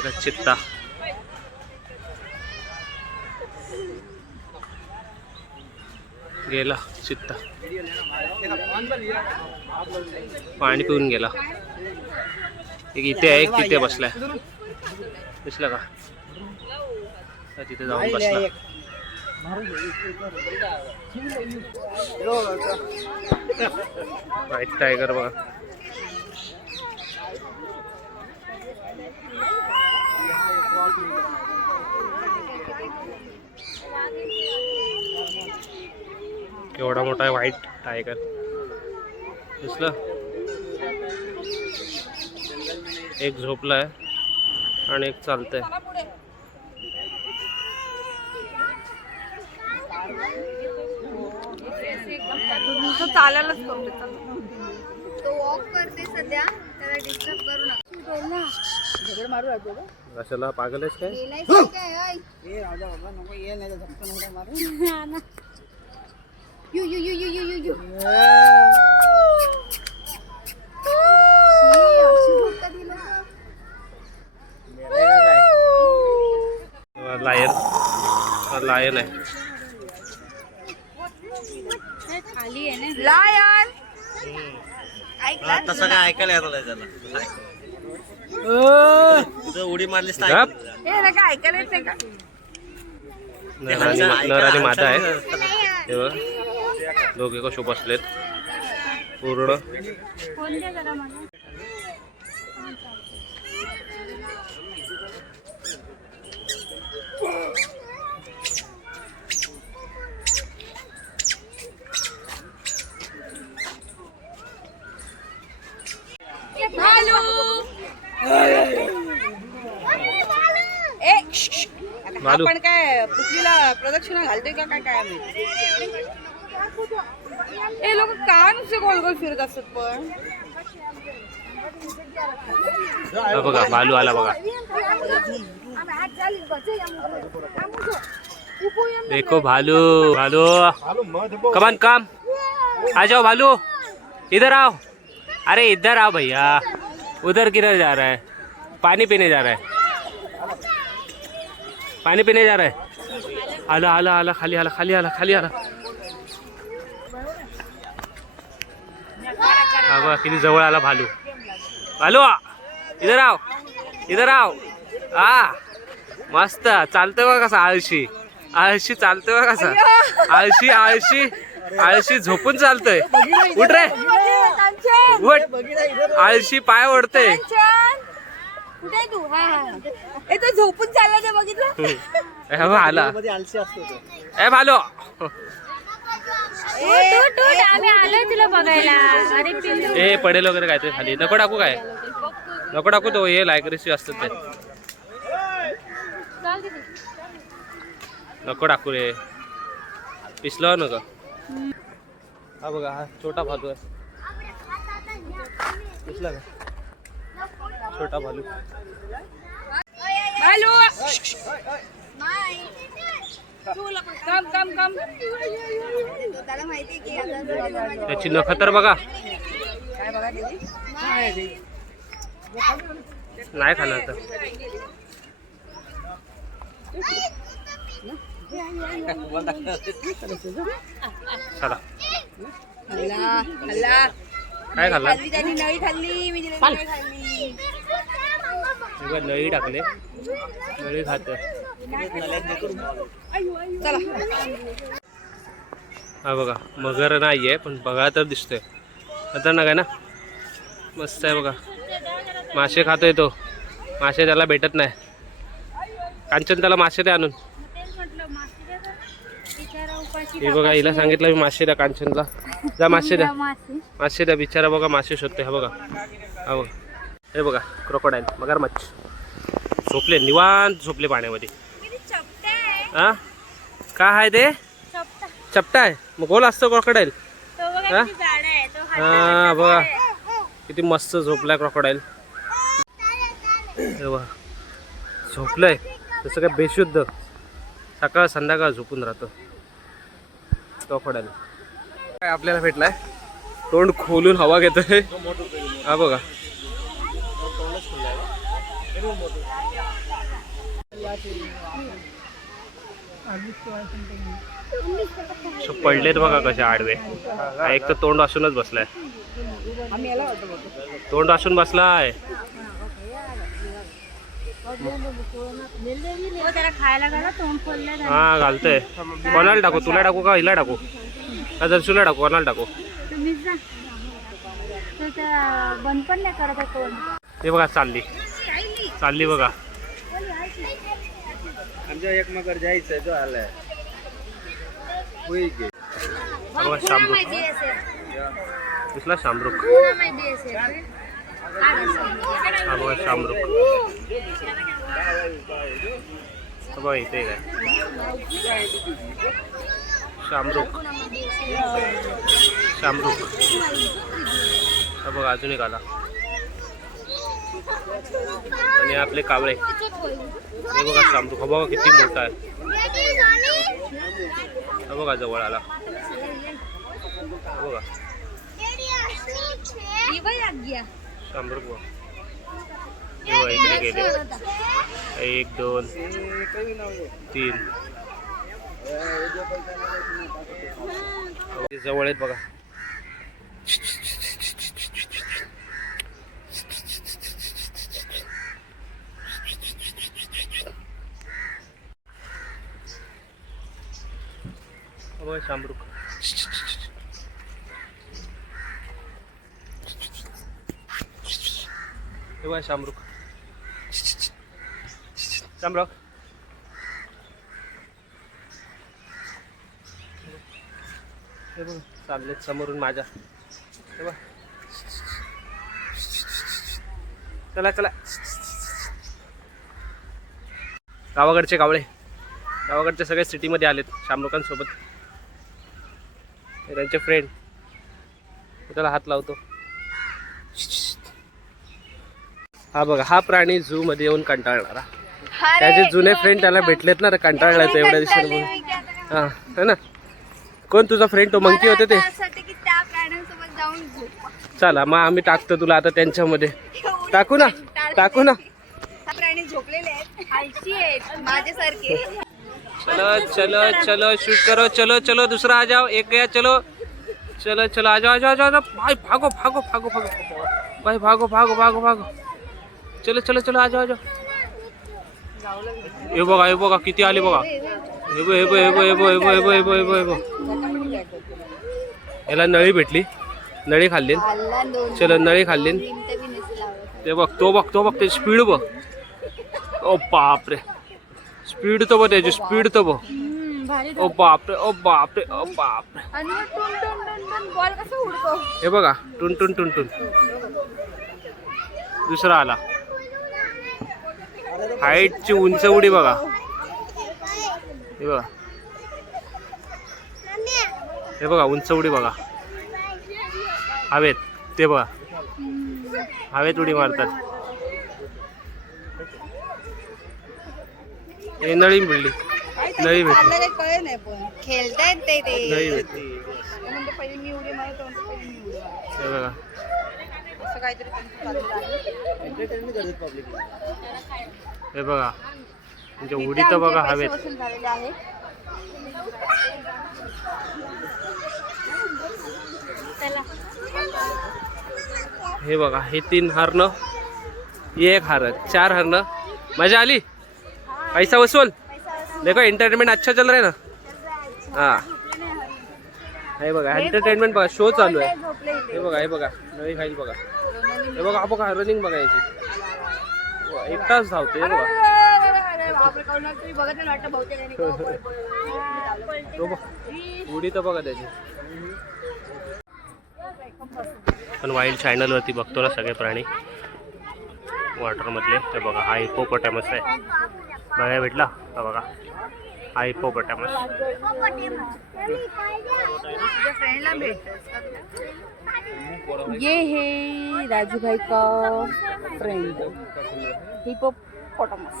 का चित्ता गेला, चित्ता पाणी पिऊन गेला. एक इथे आहे, एक तिथे बसलाय. दिसलं का? तिथे जाऊन बसला. व्हाईट टायगर बघा. केवढा मोठा आहे व्हाईट टायगर. दिसलं? एक झोपलाय आणि एक चालतंय. चालायलाच तो वॉक करते सध्या, त्याला डिस्टर्ब करू नका. झगड मारू राहतो का? कशाला पागल आहेस काय? ए राजा बाबा नको ये, नाही तर धक्का नको मारू. You you you you you you you lion आहे. खाली आहे ना लायन. तसं काय ऐकायला येत नाही त्याला. उडी मारलीस काय ऐकायला येते का? नर आणि मादा आहे तेव्हा दोघे कसे बसलेत पूर्ण. आपण काय पृथ्वीला प्रदक्षिणा घालतोय का काय? काय हे लोक का नुसते गोल गोल फिरत असतात पण? बघा भालू आला बघा. देखो भालू. भालू कमान काम. आ जाओ भालू, इधर आओ. अरे इधर आओ भैया. उधर किधर जा रहा है? पानी पीने जा रहा है. पानी पीने जा रहा है. आला आला आला खाली आला खाली आला खाली आला. बघा किती जवळ आला भालू. भालू इधर आओ, इधर आओ. मस्त चालतोय बघा कसा. आळशी आळशी चालतोय बघा कसा. आळशी आळशी आळशी झोपून चालतोय. उठ रे उठ. आळशी पाय ओढते. कुठे तू? हा तो झोपून चालला ते बघितलं. आला ए भालू. आम्ही आलोय तुला बघायला. ए पडेल वगैरे काय ते खाली. नको टाकू काय, नको टाकू. तो हे लायकरीशी असतात ते. नको टाकू रे, पिसलं नका. हा बघा हा छोटा भालू आहे. दिसला का छोटा भालू. भालू कम कम कम. त्याची नख तर बघा. नाही खाणार तर. चला काय खाल्ला? नळी खाल्ली. मी खाल्ली. नळी टाकले. नळी खात. हा बघा मगर नाहीये पण बघा तर दिसतोय. खतरनाक आहे ना. मस्त आहे बघा. मासे खातोय तो. मासे त्याला भेटत नाही. कांचन त्याला मासे द्या आणून. हे बघा हिला सांगितलं मी मासे द्या कांचनला. जा मासे द्या, मासे द्या. बिचारा बघा मासे शोधतोय. हा बघा हा बघा. हे बघा क्रोकोडाईल मगरमच्छ झोपले निवांत झोपले पाण्यामध्ये. हा का आहे ते? चपटा आहे. मग गोल असतो क्रोकोडाईल. हा बघा किती मस्त झोपलाय क्रोकोडाईल. झोपलंय तसं काय बेशुद्ध. सकाळ संध्याकाळ झोपून राहतो क्रोकोडाईल. काय आपल्याला भेटलाय. तोंड खोलून हवा घेतोय. हा बघा पडलेत बघा कसे आडवे. एक तर तोंड असूनच बसलाय. तोंड असून बसलाय. त्याला खायला घाला तोंड खोललं. हा घालतोय. कोणाला टाकू? तुला टाकू का हिला टाकू? का दर्शूला टाकू? कोणाला टाकू? तुम्हीच जा. तर त्या बंद पण नाही करत आहे तोंड. हे बघा चालली चालली बघा. आमच्या एक मगर जायचंय तो आलाय. बघा शामरुख. दिसला शामरुख. हा बघा शामरुख. हा बघा इथे काय शामरुख. शामरुख. हा बघा अजून एक आला. आणि आपले कावळे. हे बघा शामरुख. हा बघा किती मोठा आहे. हा बघा जवळ आला. हा बघा शामरुख बघा. हे बघा इकडे गेले. 1 2 3 जवळ आहेत बघा. बघा शामरुख. हे बघा शामरुख. शामरुख. हे बघा चाललेत समोरून माझ्या. हे बघा चला चला. गावाकडचे कावळे. गावाकडचे सगळे सिटीमध्ये आलेत शामरुखांसोबत. त्यांचे फ्रेंड. त्याला हात लावतो. हा बघा हा प्राणी झू मध्ये येऊन कंटाळणारा. त्याचे जुने फ्रेंड त्याला भेटलेत ना, कंटाळला तो एवढ्या दिवसांनी. हा है ना. कोण तुझा फ्रेंड? तो मंकी होते ते. चला मग आम्ही टाकतो तुला आता त्यांच्यामध्ये. टाकू ना टाकू ना. प्राणी झोपलेले आहेत माझ्यासारखे. चलो चलो चलो शूट करो. चलो चलो दूसरा आ जाओ. एक गया. चलो चलो चलो आ जाओ आ जाओ आ जाओ. भाई भागो भागो भागो भागो भाई भागो भागो भागो भागो. चलो चलो चलो आ जाओ आ जाओ. हे बघा किती आले बघा. हे बघ हे बघ हे बघ हे बघ हे बघ हे बघ हे बघ हे बघ. याला नळी भेटली. नळी खाल्ली. चलो नळी खाल्ली. ते बघ तो बघ तो बघ. ते स्पीड बघ. ओ बापरे. स्पीड तो बघ त्याची. स्पीड तो बघ. ओ बापरे ओ बापरे ओ बापरे. हे बघा टुन टुन टुन टुन. दुसरा आला. हाईटची उंच उडी बघा. हे बघा हे बघा उंच उडी बघा. हवेत ते बघा. हवेत उडी मारतात. हे नळी मिळली. नळी भेटली. खेळतायत ते. नळी भेटली. पहिले मी उडी मारतो. हे बघा असं काहीतरी हे बघा म्हणजे उडी तर बघा हवेत. हे बघा हे 3 हरण. ये 1 हरण. 4 हरण. मजा आली. पैसा वसूल. देखो एंटरटेनमेंट अच्छा चल रहा है ना. हा हे बघा एंटरटेनमेंट बघा. शो चालू आहे. हे बघा हे बघा नळी खाईल बघा. हे बघा हा बघा रनिंग बघायची. 1 तास धावते. हे बघा तो बघ उडी तर बघा त्याची. पण वाईल्ड चॅनल वरती बघतो ना सगळे प्राणी वॉटर मधले. हे बघा हा हिपोपोटॅमस आहे. बघायला भेटला. हा बघा हा हिपोपोटॅमस. ये है राजू भाई का फ्रेंड हिपोपोटामस.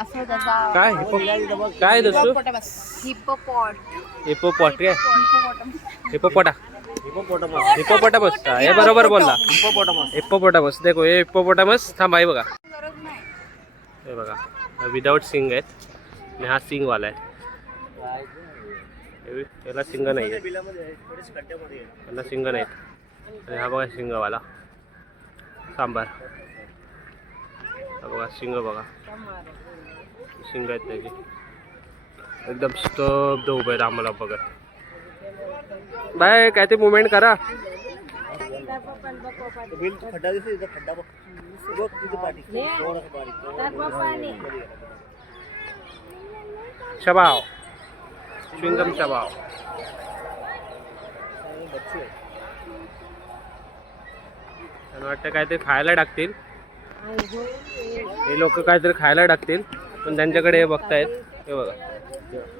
असं त्याचा काय काय दसू हिपोपॉट. हिपोपॉट काय हिपोपोटा. हिप्पोपोटामस हे बरोबर बोलला. हिप्पोपोटामस देखो हे हिप्पोपोटामस. थांब आहे बघा, गरज नाही. हे बघा विदाउट सिंग आहेत आणि हा सिंग वाला आहे. याला सिंग नाही आहे, याला सिंग नाहीत. आणि हा बघा शिंगवाला सांबार. हा बघा शिंग बघा, शिंग आहेत त्याची. एकदम स्तब्ध उभे आहेत आम्हाला बघत. बाय काय ते मुवमेंट करा. शबाव श्विंगम शबाव. वाटतं काहीतरी खायला टाकतील हे लोक, काहीतरी खायला टाकतील. पण त्यांच्याकडे हे बघतायत. हे बघा,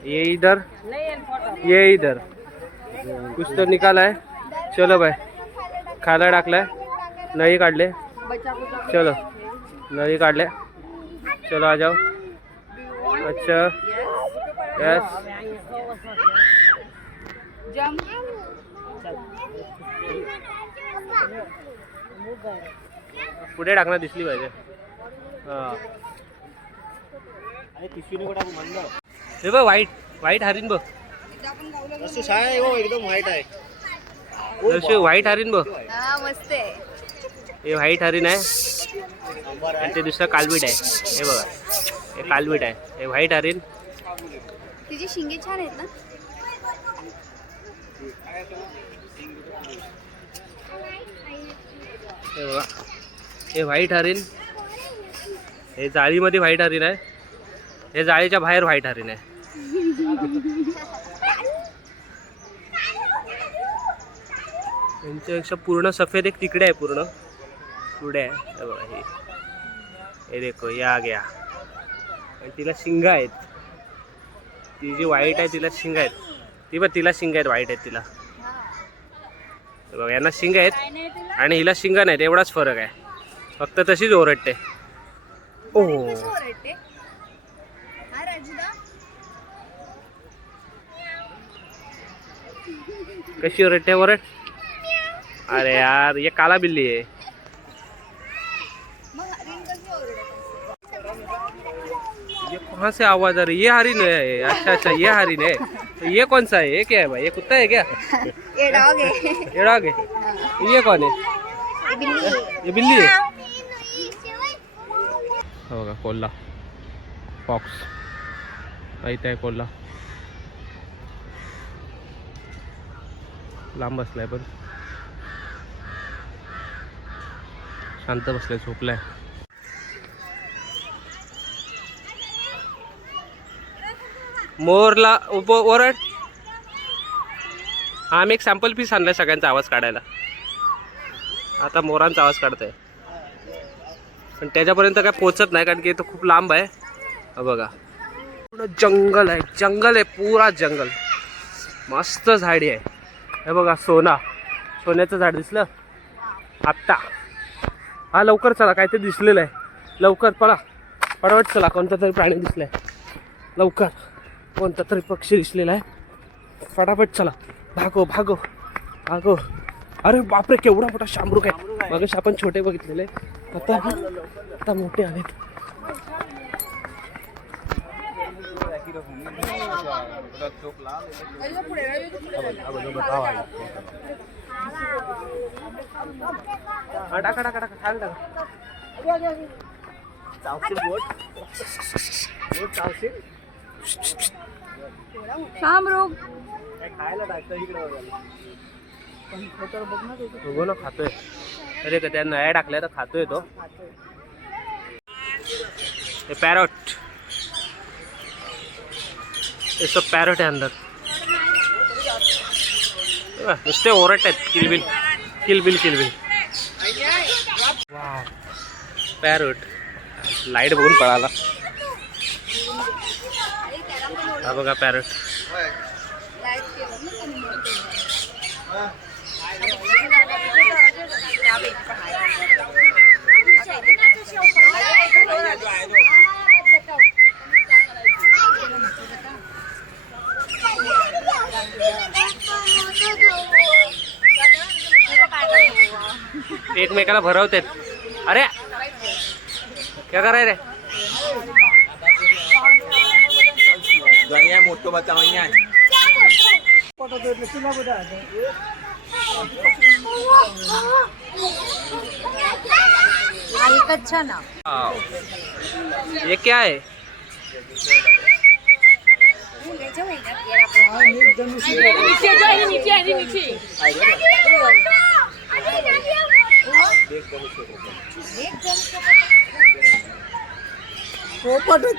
ये इधर ये इधर कुछ तो निकाला है. चलो बाय, खायला टाकलाय. नळी काढले, चलो नळी काढले. चलो आ जाओ. अच्छा यस. पुढे टाकणं दिसली पाहिजे. हे बघ व्हाईट व्हाईट हरिण बघ. एकदम वाईट आहे. व्हाईट हरिण बघ. हा मस्त आहे. हे व्हाईट हरिण आहे आणि ते दुसरं कालवीट आहे. हे बघा हे कालवीट आहे, हे व्हाईट हरिण. तिची शिंगे छान आहेत ना. हे बघा हे व्हाईट हरिण. हे जाळीमध्ये व्हाईट हरिण आहे, हे जाळीच्या बाहेर व्हाईट हरिण आहे. यांच्यापेक्षा पूर्ण सफेद एक तिकडे आहे, पूर्ण पुढे आहे. हे बघा हे देखो या गया. आणि तिला शिंग आहेत. ती जी व्हाईट आहे तिला शिंग आहेत. ती बघ तिला शिंग आहेत, व्हाईट आहेत तिला. हे बघा यांना शिंग आहेत आणि हिला शिंग नाहीत, एवढाच फरक आहे. फक्त तशीच ओरडते. ओ कशी ओरडते ओरड. अरे यार ये काला बिल्ली है. ये कहाँ से आवाज आ रही है? ये हरिन है. अच्छा अच्छा ये हरिन है. तो ये कौन सा है? ये क्या है भाई? ये कुत्ता है क्या? ये डॉग है. ये डॉग है. ये कौन है? ये बिल्ली है. हो बघा कोल्हा फॉक्स माहित आहे. कोल्हा लांब बसलाय पण शांत बसलाय, झोपलाय. मोरला ओरड. हा आम्ही एक सॅम्पल पीस आणलाय सगळ्यांचा आवाज काढायला. आता मोरांचा आवाज काढतोय पण त्याच्यापर्यंत काय पोचत नाही कारण की तो खूप लांब आहे. हा बघा पूर्ण जंगल आहे, जंगल आहे, पुरा जंगल. मस्त झाडी आहे. हे बघा सोन्याचं झाड दिसलं आत्ता. हा लवकर चला, काहीतरी दिसलेलं आहे. लवकर पळा पडवट चला. कोणता तरी प्राणी दिसलाय. लवकर कोणता तरी पक्षी दिसलेला आहे. फटाफट चला. भागो भागो भागो. अरे बापरे केवढा मोठा शामरुक आहे. मगाशी आपण छोटे बघितलेले, आता मोठे आलेत. टाका टाका टाका खायला टाका. शामरुख बघू ना खातोय. अरे का त्या नळ्या टाकल्या तर खातोय तो. हे पॅरोट, हे सब पॅरोट आहे अंदर. नुसते ओरट आहेत. किलबिल किलबिल किलबिल. Wow parrot. लाईट बघून पळाला. हा बघा पॅरोट. एकमेकाला भरवतात. अरे क्या कराय रे? मोठो बच्चा अच्छा ना. ये क्या है?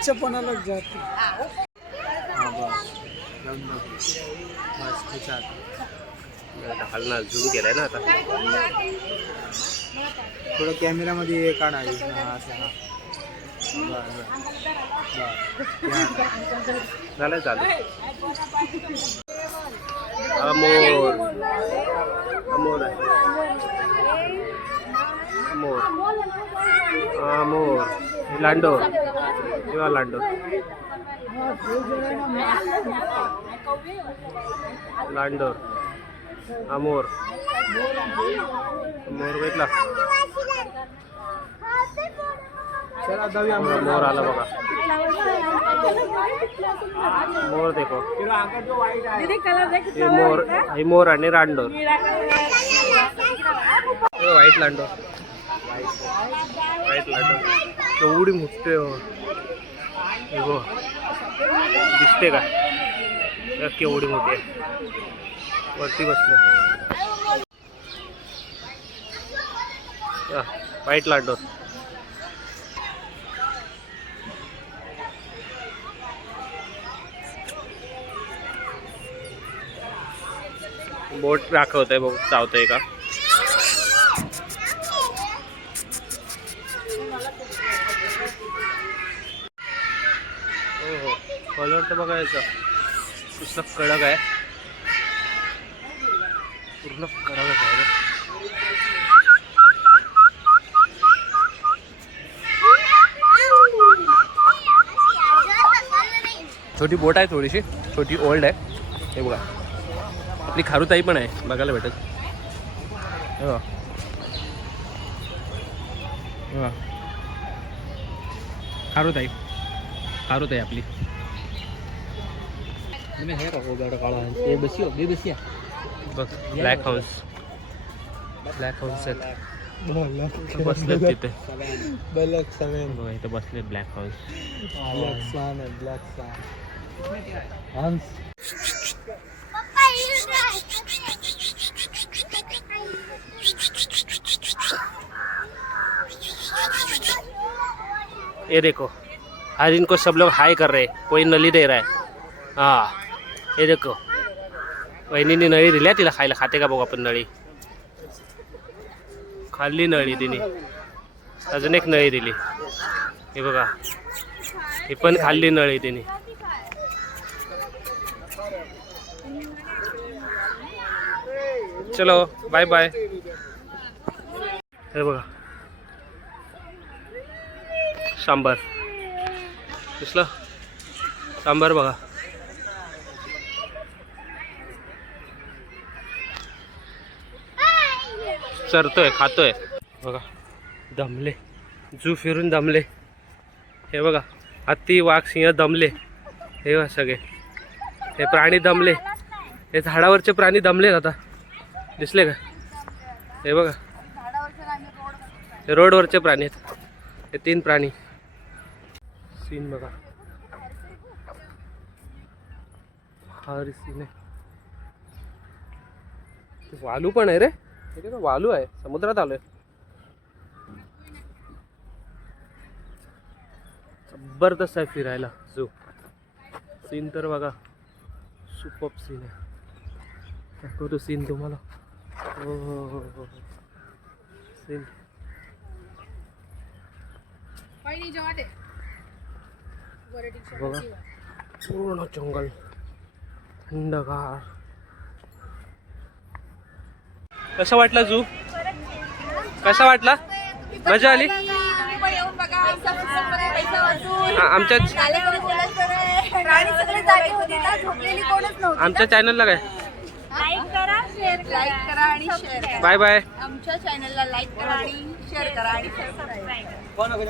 चपना लग जाती. हलना झूम केलाय ना आता. थोडं कॅमेरामध्ये काढा. झालं चालू. अमोर अमोर आहे. अमोर अमोर लांडो किंवा लांडो लांडोर अमोर अमोर भेटला. मोर आला बघा. मोर देखो हे मोर आणि रांडोर. व्हाईट लांडोर व्हाईट लांडोर केवढी मोठे हो दिसते का? केवढी मोठी आहे. वरती बसले व्हाईट लांडोर. बोट दाखवतंय बघ चावतंय का? हो हो कलर तर बघायचं नुसतं कडक आहे. पूर्ण कडकच आहे रे. छोटी बोट आहे थोडीशी छोटी ओल्ड आहे. हे बघा आपली खारुताई पण आहे बघायला भेटत. हो खारुताई खारुताई आपली. बघ ब्लॅक हाऊस आहेत बसले तिथे. बघा इथे बसले ब्लॅक हाऊस. ये देखो हरिन को सब लोग हाई कर रहे हैं. कोई नली दे रहा है. हाँ ये देखो वहिनीने नळी दिल्या तिला खायला. खाते का बघू आपण नळी. खाल्ली नळी तिने. अजून एक नळी दिली. हे बघा ही पण खाल्ली नळी तिने. चलो बाय बाय. हे बघा सांबार दिसलं. सांबार बघा. चरतोय खातोय बघा. दमले जू फिरून दमले. हे बघा हत्ती वाघ सिंह दमले. हे बघा सगळे हे प्राणी दमले. हे झाडावरचे प्राणी दमलेत आता. दिसले का? हे बघा हे रोडवरचे प्राणी आहेत. हे 3 प्राणी. सीन बघा हा सीन आहे. वालू पण आहे रे. वालू आहे समुद्रात आलोय. जबरदस्त आहे फिरायला जो. सीन तर बघा सुपर सीन आहे. दाखवतो सीन तुम्हाला. हो हो हो हो सीन बघा पूर्ण जंगल थंडगार. कसा वाटला जू? कसा वाटला? मजा आली? आमच्या चॅनलला काय लाईक करा आणि शेअर. Bye bye. आमच्या चॅनलला लाईक करा आणि शेअर करा आणि सबस्क्राईब करा.